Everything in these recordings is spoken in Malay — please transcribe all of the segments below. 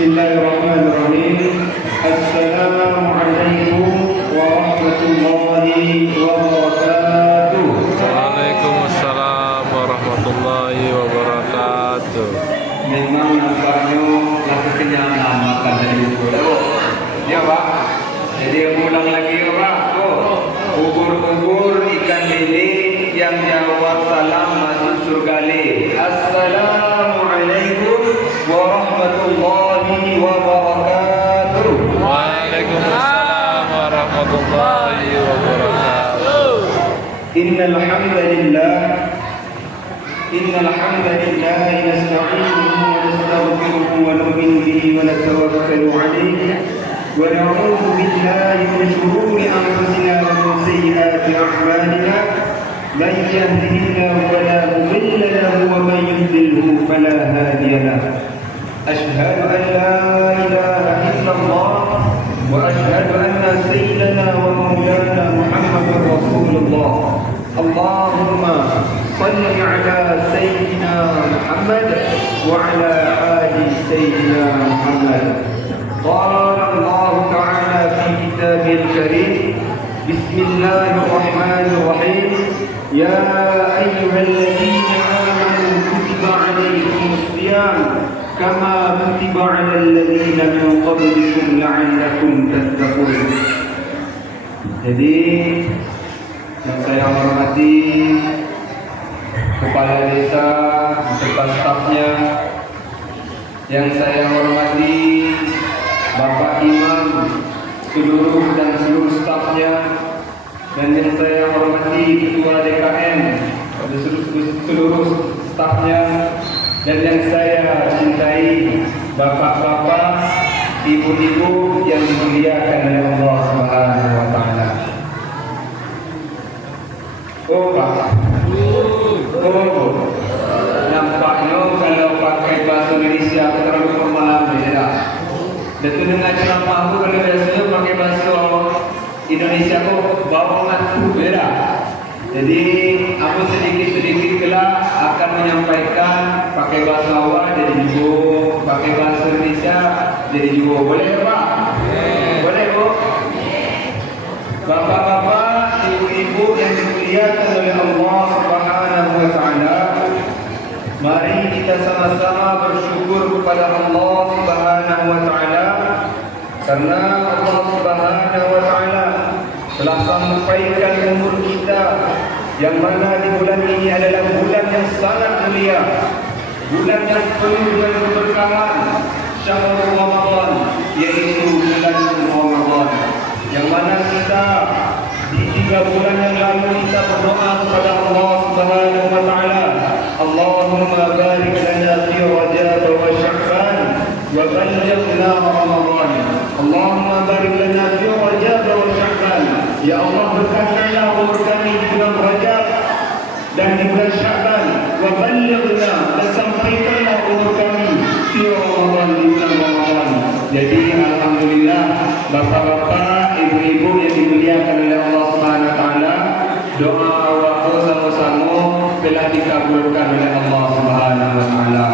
Bismillahirrahmanirrahim. Assalamualaikum warahmatullahi wabarakatuh. Waalaikumsalam warahmatullahi wabarakatuh. Memang nampaknya lagi kenyang makan dari bubur. Ya Pak. Jadi ulang lagi ya Pak. Bubur-bubur ikan lele yang jawab salam masuk surga le. Assalamualaikum warahmatullahi wabarakatuh. Waalaikumsalam warahmatullahi wabarakatuh. Innal hamdalillah nasta'inuhu wa nastaghfiruhu wa nu'minu bihi wa natawakkalu 'alayhi wa na'udzu billahi min shururi anfusina wa min sayyiati a'malina. Man yahdihillahu fala mudilla lahu wa man yudlilhu fala hadiya lahu. Ashhadu an la ilaha illallah wa ashhadu anna sayyidana wa maulana Muhammadar Rasulullah. Allahumma salli ala sayyidina Muhammad wa ala ali sayyidina Muhammad. Qala Allah ta'ala fi kitabil karim. Bismillahirrahmanirrahim. Ya ayyuhalladzina amanu kutiba alaykumus shiyam kama kutiba 'alal ladzina min qablikum la'allakum tattaqun. Jadi yang saya hormati kepala desa beserta stafnya, yang saya hormati Bapak Imam, seluruh stafnya, dan yang saya hormati Ketua DKM, seluruh stafnya, dan yang saya cintai bapak-bapak, ibu-ibu yang dimuliakan oleh Allah Subhanahu wa taala. Oh Pak, nampaknya kalau pakai bahasa Indonesia terlalu formal beda. Dan tu dengan ceramah aku kalau biasanya pakai bahasa Indonesia aku bawa matu beda. Jadi aku sedikit-sedikit kelak akan menyampaikan pakai bahasa awal jadi juga, pakai bahasa Indonesia jadi juga. Boleh Pak? Boleh Bu? Bapak-bapak, ibu-ibu yang dimuliakan oleh Allah Subhanahu wa taala, mari kita sama-sama bersyukur kepada Allah Subhanahu wa taala karena Allah Subhanahu wa taala telah sampaikan umur kita, yang mana di bulan ini adalah bulan yang sangat mulia, bulan yang penuh dengan keberkahan, syahrul Ramadan, yaitu bulan Ramadan, yang mana kita di 3 bulan yang lalu kita berdoa kepada Allah Subhanahu wa taala, Allahumma barik lana fi Rajab wa Sya'ban wa ballighna Ramadan. Allahumma barik lana fi Rajab wa Sya'ban. Ya Allah, berkatilah umur kami di bulan Rajab dan di bulan Sya'ban, wa ballighna, dan sampaikanlah umur kami fi Ramadan, di bulan Ramadan. Jadi alhamdulillah bapak-bapak, ibu-ibu yang dimuliakan oleh Allah Subhanahu wa taala, doa waktu sama-sama telah dikabulkan oleh Allah Subhanahu wa taala.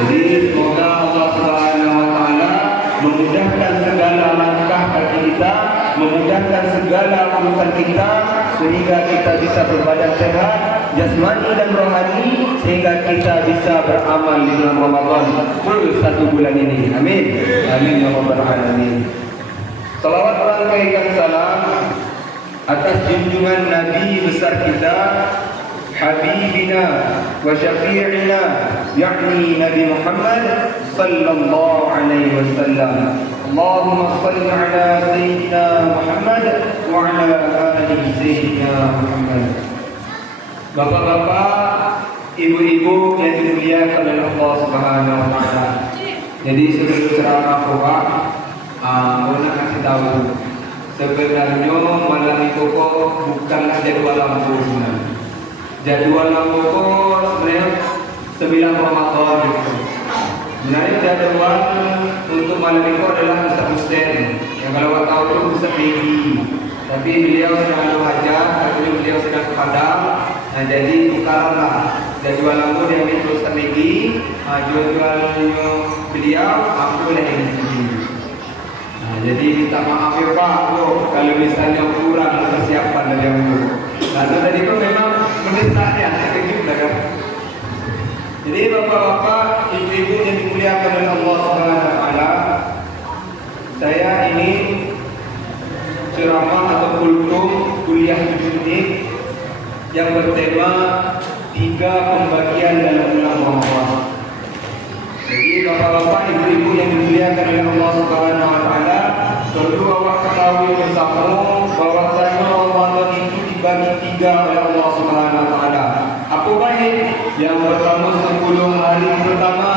Jadi semoga Allah Subhanahu wa taala memudahkan segala langkah kaki kita, memudahkan segala urusan kita, sehingga kita bisa berbadan sehat jasmani dan rohani, sehingga kita bisa beramal di bulan Ramadan full 1 bulan ini. Amin. Amin ya rabbal alamin. Salawat rangkaikan salam atas junjungan Nabi besar kita, Habibina wa Syafi'ina, yakni Nabi Muhammad sallallahu alaihi wasallam. Allahumma salli ala Sayyidina Muhammad wa ala ali Sayyidina Muhammad. Bapak-bapak, ibu-ibu yang dimuliakan oleh Allah Subhanahu wa taala. Jadi sebelum ceramah Pak, mau nak kasih tahu, sebenarnya malam itu kok bukanlah jadwal lampu sebenarnya. Jadwal lampu sebenarnya 9 Ramadan itu. Sebenarnya jadwal untuk malam itu adalah Ustaz Hussein, yang kalau tahu itu Ustaz Megi. Tapi beliau sedang ada hajat, tapi beliau sedang ke Padang. Jadi tukarlah. Dan jual lampu dia ambil teruskan lagi. Jual-jualnya beliau, aku lah yang sendiri. Jadi minta maaf ya Pak, kalau misalnya kurang persiapan dari aku. Lalu tadi itu memang mendesaknya, kejut dah kan. Jadi bapak-bapak, ibu-ibu yang dimuliakan oleh Allah Subhanahu Wa Taala, saya ini ceramah atau kultum kuliah 7 menit yang bertema 3 pembagian dalam bulan Ramadan. Jadi bapak-bapak, ibu-ibu yang dimuliakan oleh Allah Subhanahu Wa Taala, perlu awak ketahui bersama bahwasanya Ramadan itu dibagi 3 oleh Allah Subhanahu Wa Taala. Apa baik? Yang pertama 10 hari pertama,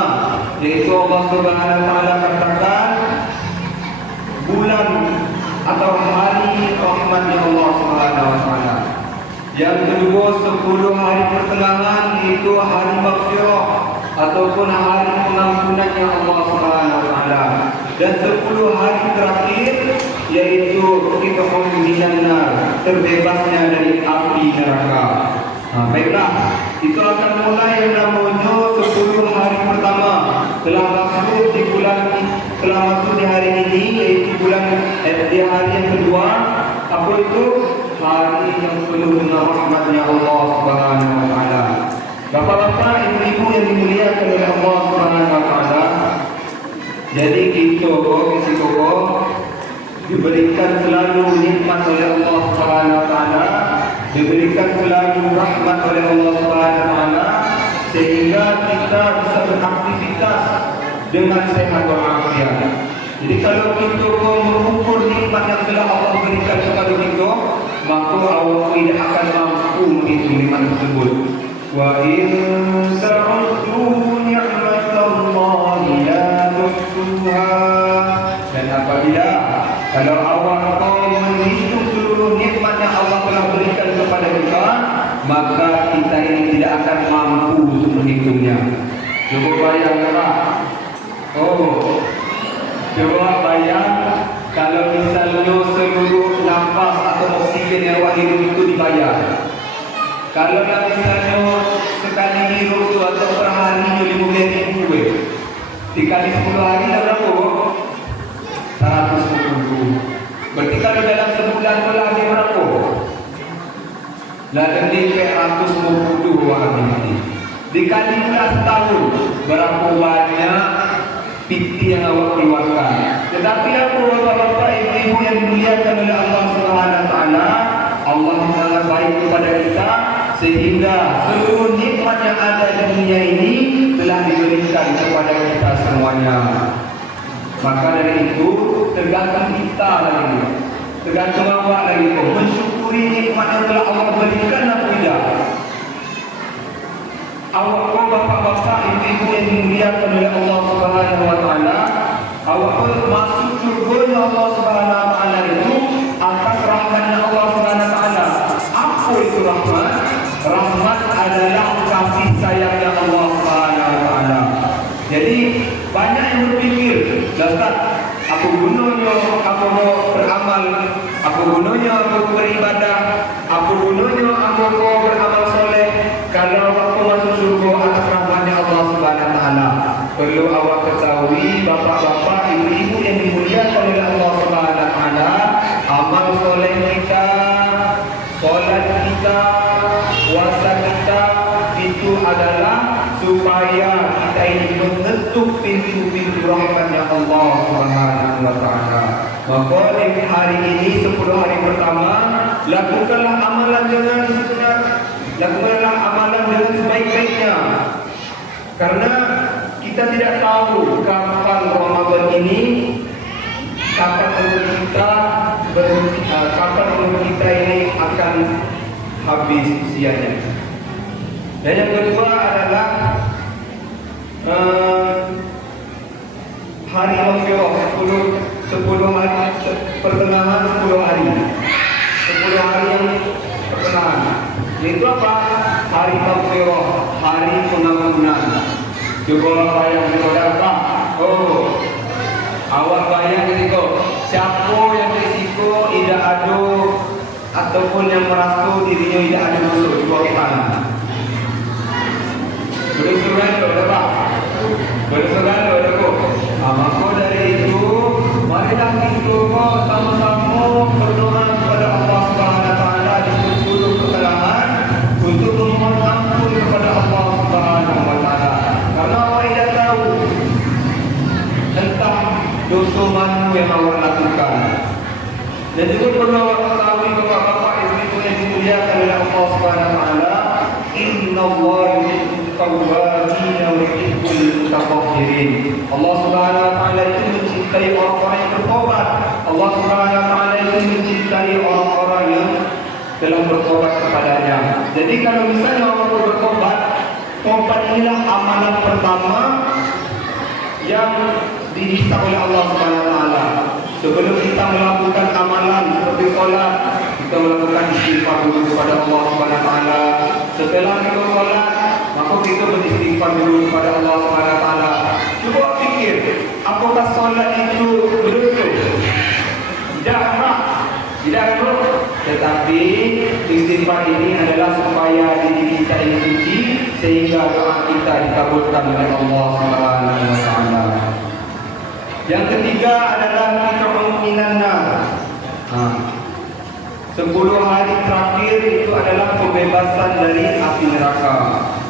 yaitu Allah Subhanahu Wa Taala katakan bulan atau hari rahmatnya Allah Subhanahu Wa Taala. Yang kedua 10 hari pertengahan, yaitu hari maghfirah ataupun hari pengampunannya Allah Subhanahu Wa Taala. Dan 10 hari terakhir yaitu kita minan, terbebasnya dari api neraka. Baiklah, itu akan mulai yang namanya 10 hari pertama telah masuk di bulan, telah masuk di hari ini, yaitu bulan di hari yang kedua. Apa itu? Hari yang penuh dengan rahmatnya Allah Subhanahu Wa Taala. Bapak-bapak, ibu-ibu yang dimuliakan oleh Allah Subhanahu Wa Taala, jadi kita diberikan selalu nikmat oleh Allah Subhanahu Wa Taala, diberikan selalu rahmat oleh Allah Subhanahu Wa Taala, sehingga kita bisa beraktivitas dengan sehat walafiat. Jadi kalau kita mengukur nikmat yang telah Allah berikan kepada kita, maka awak tidak akan mampu menghitung nikmat tersebut. Wa in ta'uddu ni'matallahi la tuhsuha. Dan apabila kalau awak menghitung seluruh nikmat yang Allah telah berikan kepada kita, maka kita ini tidak akan mampu untuk menghitungnya. Coba bayangkan. Coba bayang kalau misalnya seluruh nafas atau oksigen yang awak hirup itu dibayar. Kalau misalnya sekali hirup itu atau per hari 15.000, dikali 10 hari dah berapa? 110. Berarti kalau dalam sebulan pula ada berapa? Lah lebih 150 orang ini. Dikali pula setahun, berapa banyak piti yang awak keluarkan. Tetapi apa bapak-bapak, ibu-ibu yang dimuliakan oleh Allah Subhanahu Wa Taala, Allah sangat baik kepada kita sehingga seluruh nikmat yang ada di dunia ini telah diberikan kepada kita semuanya. Maka dari itu tergantung kita lagi, tergantung awak lagi mensyukuri nikmat yang telah Allah berikan atau tidak. Awak bapak-bapak, ibu-ibu yang dimuliakan oleh Allah Subhanahu Wa Taala, awak masuk surga Allah Subhanahu Wa Taala itu atas rahmatnya Allah Subhanahu Wa Taala. Apa itu rahmat? Rahmat adalah kasih sayangnya Allah Subhanahu Wa Taala. Jadi banyak yang berpikir, Ustaz, apa gunanya aku mau beramal, apa gunanya aku beribadah, apa gunanya aku mau beramal soleh kalau aku masuk surga atas rahmatnya Allah Subhanahu Wa Taala. Perlu awak ketahui bapak-bapak, ibu-ibu yang dimuliakan oleh Allah Subhanahu Wa Taala, amal soleh kita, solat kita, puasa kita itu adalah supaya kita ini mengetuk pintu-pintu rahmatnya Allah Subhanahu Wa Taala. Maka di hari ini 10 hari pertama, lakukanlah amalan dengan sebenar, lakukanlah amalan dengan sebaik-baiknya. Karena kita tidak tahu kapan Ramadan ini, kapan umur kita ini akan habis usianya. Dan yang kedua adalah hari maghfirah 10 hari pertengahan 10 hari yang pertengahan. Itu apa? Hari maghfirah, hari pengampunan. Coba bayang kepada apa? Awak bayang ketika siapa yang risiko tidak ada dosa mana yang awak lakukan. Dan juga perlu awak ketahui bapak-bapak ibu-ibu yang dimuliakan oleh Allah Subhanahu wa taala, innallaha yuhibbut tawwabin wa yuhibbul mutatahhirin. Allah Subhanahu wa taala itu mencintai orang-orang yang bertobat. Allah Subhanahu wa taala itu mencintai orang-orang yang dalam bertobat kepadanya. Jadi kalau misalnya orang bertobat, tobat inilah amalan pertama yang dihisab oleh Allah Subhanahu wa taala. Sebelum kita melakukan amalan seperti solat, kita melakukan istighfar dulu kepada Allah Subhanahu wa taala. Setelah kita solat, maka kita beristighfar dulu kepada Allah Subhanahu wa taala. Cuba fikir, apakah solat itu berdosa? Tidak, tetapi istighfar ini adalah supaya diri kita ini suci sehingga doa kita dikabulkan oleh Allah Subhanahu wa taala. Yang ketiga adalah fitrun minan nar. 10 hari terakhir itu adalah pembebasan dari api neraka.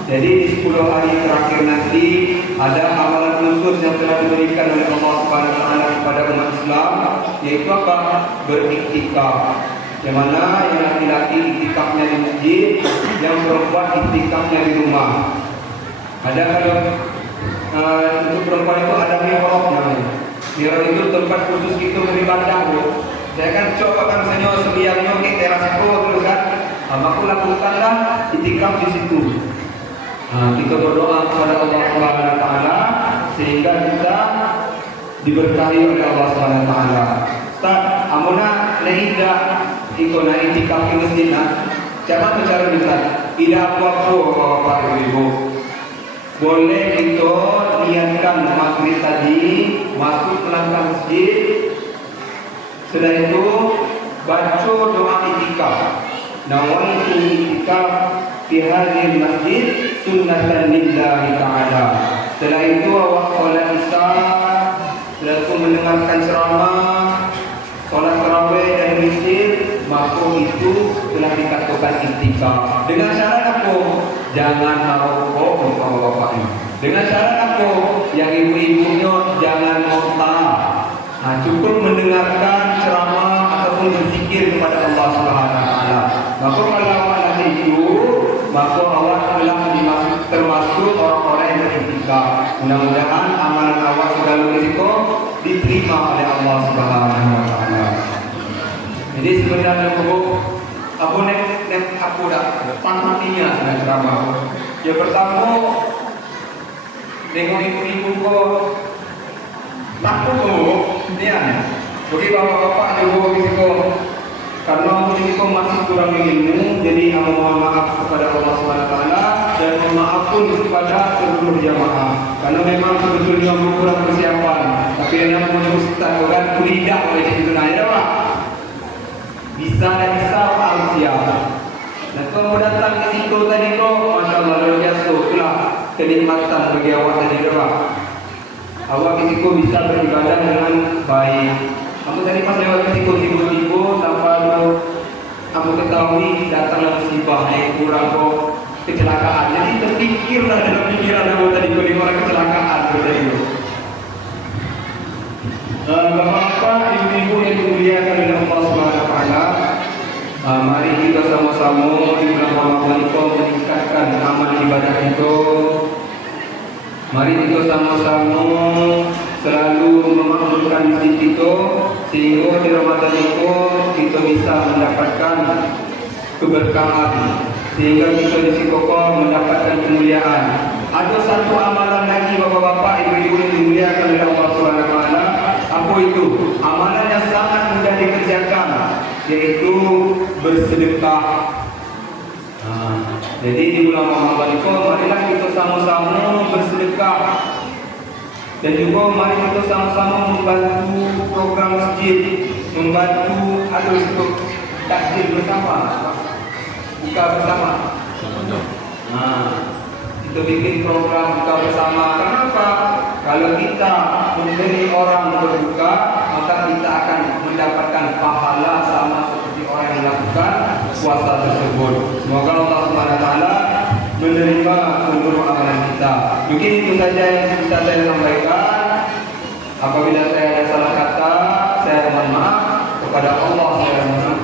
Jadi di 10 hari terakhir nanti ada amalan khusus yang telah diberikan oleh Allah Subhanahu wa taala kepada umat Islam, yaitu apa? Beriktikaf. Yang mana yang laki-laki iktikafnya di masjid, yang perempuan iktikafnya di rumah. Ada kalau untuk perempuan itu ada mihrab namanya. Mihrab itu tempat khusus kita beribadah. Saya kan coba misalnya sediamnya ke teras itu terus kan, maka lakukanlah iktikaf di situ. Kita berdoa kepada Allah Subhanahu wa taala sehingga kita diberkahi oleh Allah Subhanahu wa taala. Ustaz, amuna leida iko na iktikaf di masjid. Siapa tu cara bisa? Tidak apa-apa Bapak Ibu. Boleh kita niatkan maghrib tadi masuk melangkah masjid. Setelah itu baca doa iktikaf. Nawaitu iktikaf fi hadhil masjid sunnatan lillahi ta'ala. Setelah itu awak solat isya, setelah itu mendengarkan ceramah, solat tarawih dan masjid, maka itu telah dikatakan iktikaf. Dengan syarat apa? Jangan merokok untuk bapak-bapak. Dengan syarat apa? Yang ibu-ibunya jangan muntah. Cukup mendengarkan ceramah ataupun berzikir kepada Allah Subhanahu wa taala. Maka kalau awak nanti itu, maka awak telah termasuk orang-orang yang beriktikaf. Mudah-mudahan amalan awak segala risiko diterima oleh Allah Subhanahu wa taala. Jadi sebenarnya aku aku dah pantinya dengan ceramah. Yang pertama, tengok ibu-ibu kau takut tu, ni kan? Bagi bapak-bapak juga risiko. Karena risiko masih kurang ilmu, jadi mohon maaf kepada Allah Subhanahu wa taala dan mohon maaf pun kepada seluruh jamaah. Karena memang sebetulnya kurang persiapan, tapi yang punya ustaz kan kuliah oleh itu naya dah. Bisa dan bisa harus siap. Dan kalau datang ke situ tadi kau, masya-Allah luar biasa. Itulah kenikmatan bagi awak tadi dah. Awak ke situ bisa beribadah dengan baik. Aku tadi pas lewat ke situ tiba-tiba tanpa aku ketahui datanglah musibah yang kurang kau kecelakaan. Jadi terfikirlah dalam pikiran aku tadi kau lima orang kecelakaan tadi itu. Bapak-bapak, ibu-ibu yang dimuliakan oleh Allah Subhanahu wa taala, mari kita sama-sama di bulan Ramadan itu meningkatkan amal ibadah itu. Mari kita sama-sama selalu memakmurkan masjid itu sehingga di Ramadan itu kita bisa mendapatkan keberkahan, sehingga kita disikokoh mendapatkan kemuliaan. Ada satu amalan lagi bapak-bapak, ibu-ibu yang dimuliakan oleh Allah Subhanahu wa taala. Apa itu? Amalan yang sangat mudah dikerjakan, yaitu bersedekah. Jadi di bulan Ramadan itu marilah kita sama-sama bersedekah. Dan juga mari kita sama-sama membantu program masjid, membantu atau untuk takjil bersama, buka bersama. Kita bikin program buka bersama. Kenapa? Kalau kita memberi orang berbuka, maka kita akan mendapatkan pahala sama seperti orang yang melakukan puasa tersebut. Semoga Allah Subhanahu wa taala menerima seluruh amalan kita. Mungkin itu saja yang bisa saya sampaikan. Apabila saya ada kepada Allah yang